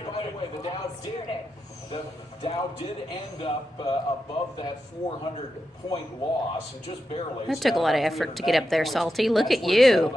By the way, the Dow did end up above that 400-point loss, and just barely. That took a lot of effort to get up there, Salty. Look at you.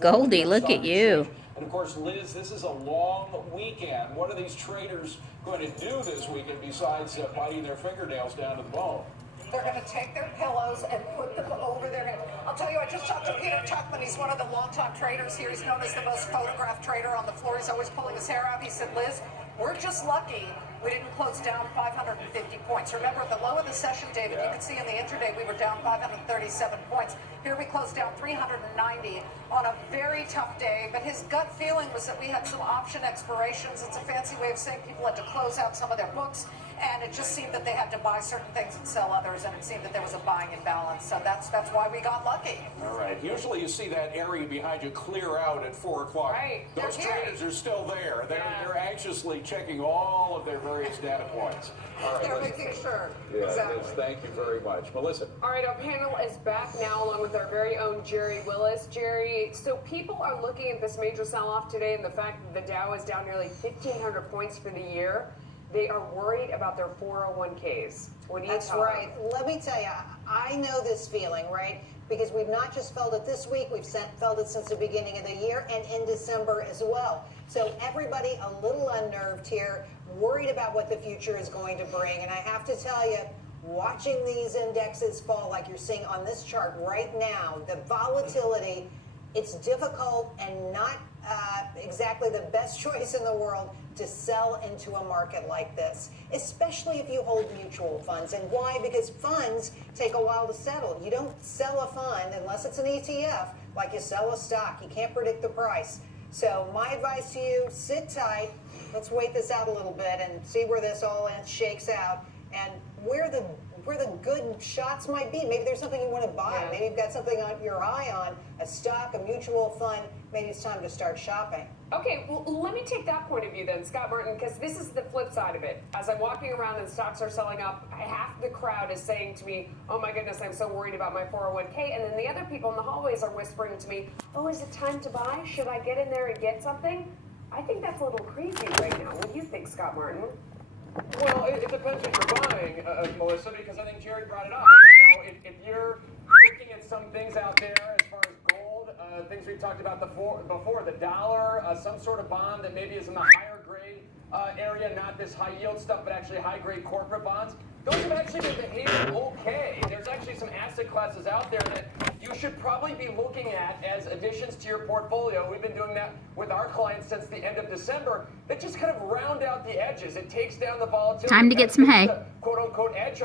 Goldie, look at you. And of course, Liz, this is a long weekend. What are these traders going to do this weekend besides biting their fingernails down to the bone? They're going to take their pillows and put them over their head. I'll tell you, I just talked to Peter Tuchman. He's one of the longtime traders here. He's known as the most photographed trader on the floor. He's always pulling his hair out. He said, Liz, we're just lucky we didn't close down 550 points. Remember, at the low of the session, David, you could see in the intraday we were down 537 points. Here we closed down 390 on a very tough day. But his gut feeling was that we had some option expirations. It's a fancy way of saying people had to close out some of their books. And it just seemed that they had to buy certain things and sell others, and it seemed that there was a buying imbalance. So that's why we got lucky. All right. Usually you see that area behind you clear out at 4 o'clock. Right. Those traders are still there. They're anxiously checking all of their various data points. All right, They're making sure. Yeah, Exactly. Liz, thank you very much. Melissa. All right, our panel is back now along with our very own Jerry Willis. Jerry, so people are looking at this major sell-off today and the fact that the Dow is down nearly 1,500 points for the year. They are worried about their 401ks. What do you That's right. Let me tell you, I know this feeling, right? Because we've not just felt it this week, we've felt it since the beginning of the year and in December as well. So everybody a little unnerved here, worried about what the future is going to bring. And I have to tell you, watching these indexes fall like you're seeing on this chart right now, the volatility, it's difficult and not exactly the best choice in the world to sell into a market like this, especially if you hold mutual funds. And why? Because funds take a while to settle. You don't sell a fund unless it's an ETF, like you sell a stock. You can't predict the price. So my advice to you, sit tight. Let's wait this out a little bit and see where this all shakes out and where the good shots might be. Maybe there's something you want to buy. Yeah. Maybe you've got something on your eye on, a stock, a mutual fund. Maybe it's time to start shopping. Okay, well, let me take that point of view then, Scott Martin, because this is the flip side of it. As I'm walking around and stocks are selling up, half the crowd is saying to me, oh my goodness, I'm so worried about my 401k. And then the other people in the hallways are whispering to me, oh, is it time to buy? Should I get in there and get something? I think that's a little crazy right now. What do you think, Scott Martin? Well, it depends what you're buying, Melissa, because I think Jerry brought it up. If you're looking at some things out there as far as gold, things we've talked about before, the dollar, some sort of bond that maybe is in the higher grade area, not this high yield stuff, but actually high grade corporate bonds, those have actually been behaving okay. There's actually some asset classes out there that you should probably be looking at as additions to your portfolio. We've been doing that with our clients since the end of December. That just kind of round out the edges. It takes down the volatility. Time to get some hay. Quote unquote edge